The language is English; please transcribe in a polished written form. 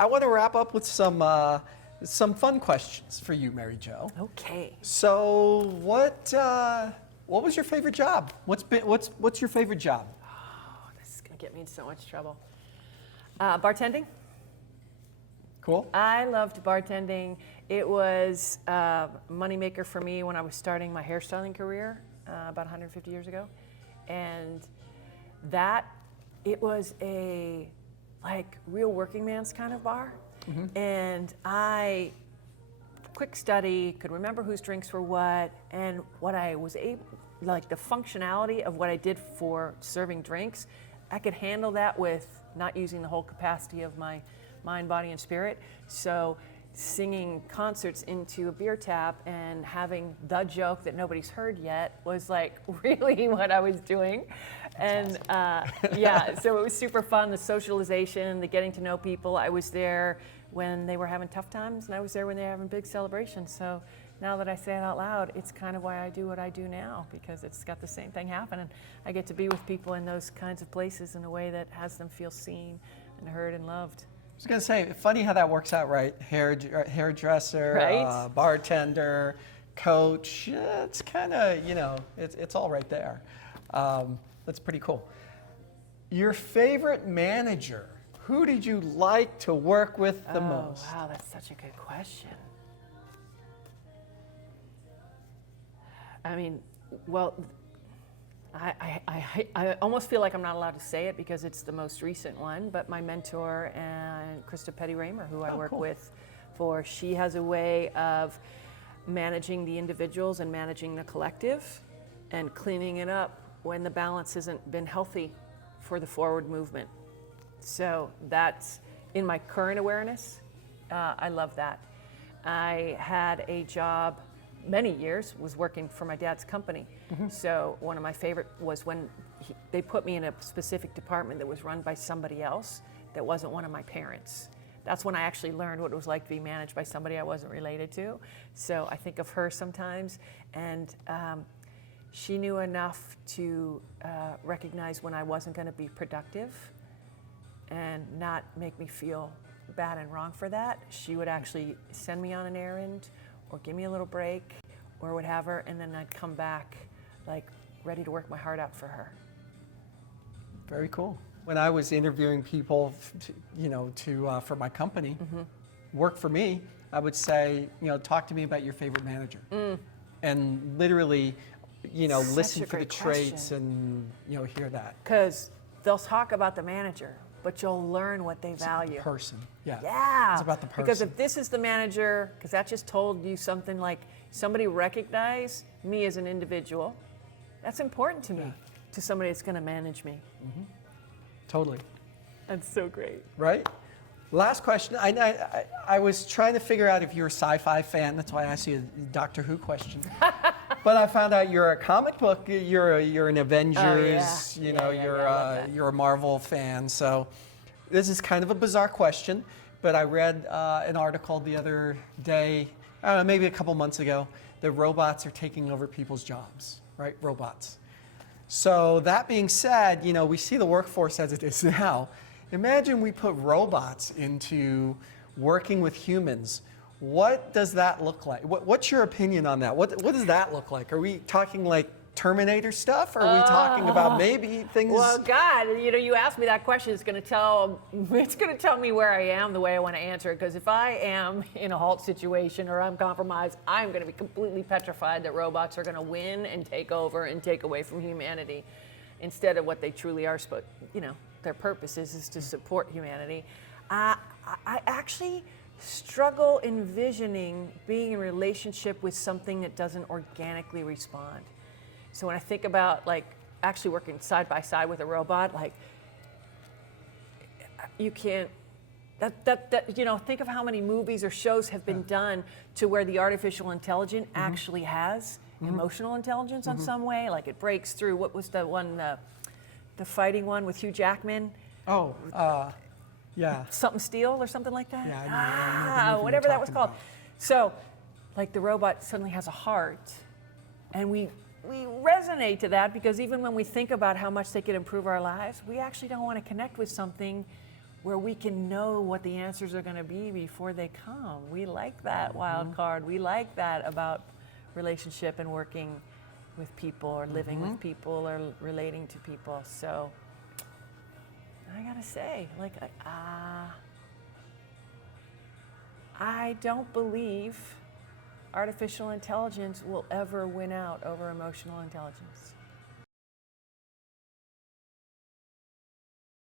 I want to wrap up with some fun questions for you, Mary Jo. Okay. So what was your favorite job? What's your favorite job? Oh, this is going to get me in so much trouble. Bartending. Cool. I loved bartending. It was a moneymaker for me when I was starting my hairstyling career about 150 years ago. And it was a real working man's kind of bar. Mm-hmm. And I, quick study, could remember whose drinks were what, and what I was able, the functionality of what I did for serving drinks, I could handle that with not using the whole capacity of my mind, body, and spirit. So singing concerts into a beer tap and having the joke that nobody's heard yet was really what I was doing. And so it was super fun, the socialization, the getting to know people. I was there when they were having tough times, and I was there when they were having big celebrations. So now that I say it out loud, it's kind of why I do what I do now, because it's got the same thing happen. And I get to be with people in those kinds of places in a way that has them feel seen and heard and loved. I was going to say, funny how that works out, right? Hairdresser, right? Bartender, coach. It's kind of, it's all right there. That's pretty cool. Your favorite manager, who did you like to work with the most? Wow, that's such a good question. I mean, well, I almost feel like I'm not allowed to say it because it's the most recent one, but my mentor and Krista Petty-Raymer, who I work with she has a way of managing the individuals and managing the collective and cleaning it up when the balance hasn't been healthy for the forward movement. So that's in my current awareness. I love that. I had a job many years, was working for my dad's company. Mm-hmm. So one of my favorite was when they put me in a specific department that was run by somebody else that wasn't one of my parents. That's when I actually learned what it was like to be managed by somebody I wasn't related to. So I think of her sometimes, and she knew enough to recognize when I wasn't going to be productive and not make me feel bad and wrong for that. She would actually send me on an errand or give me a little break or whatever, and then I'd come back ready to work my heart out for her. Very cool. When I was interviewing people, for my company, mm-hmm. work for me, I would say, talk to me about your favorite manager. And literally, listen for the traits and, hear that. Because they'll talk about the manager, but you'll learn what they value. The person, yeah. Yeah. It's about the person. Because if this is the manager, because that just told you something like somebody recognized me as an individual, that's important to me, to somebody that's going to manage me. Mm-hmm. Totally. That's so great. Right? Last question. I was trying to figure out if you're a sci-fi fan. That's why I asked you a Doctor Who question. But I found out you're a comic book. You're an Avengers. You're a Marvel fan. So this is kind of a bizarre question. But I read an article the other day, maybe a couple months ago, that robots are taking over people's jobs. Right? Robots. So that being said, we see the workforce as it is now. Imagine we put robots into working with humans. What does that look like? What's your opinion on that? What does that look like? Are we talking like Terminator stuff? Or are we talking about maybe things? Well, God, you asked me that question. It's going to tell me where I am the way I want to answer it. Because if I am in a halt situation or I'm compromised, I'm going to be completely petrified that robots are going to win and take over and take away from humanity, instead of what they truly are supposed. Their purpose is to support humanity. I actually struggle envisioning being in a relationship with something that doesn't organically respond. So when I think about actually working side by side with a robot, you can't. Think of how many movies or shows have been done to where the artificial intelligence mm-hmm. actually has mm-hmm. emotional intelligence mm-hmm. on some way. It breaks through. What was the one, the fighting one with Hugh Jackman? Oh, yeah. Something Steel or something like that? Yeah, I know whatever that was called. About. So, the robot suddenly has a heart, and we resonate to that because even when we think about how much they could improve our lives, we actually don't want to connect with something where we can know what the answers are going to be before they come. We like that wild card. We like that about relationship and working with people or living with people or relating to people. So I gotta say, like, I don't believe artificial intelligence will ever win out over emotional intelligence.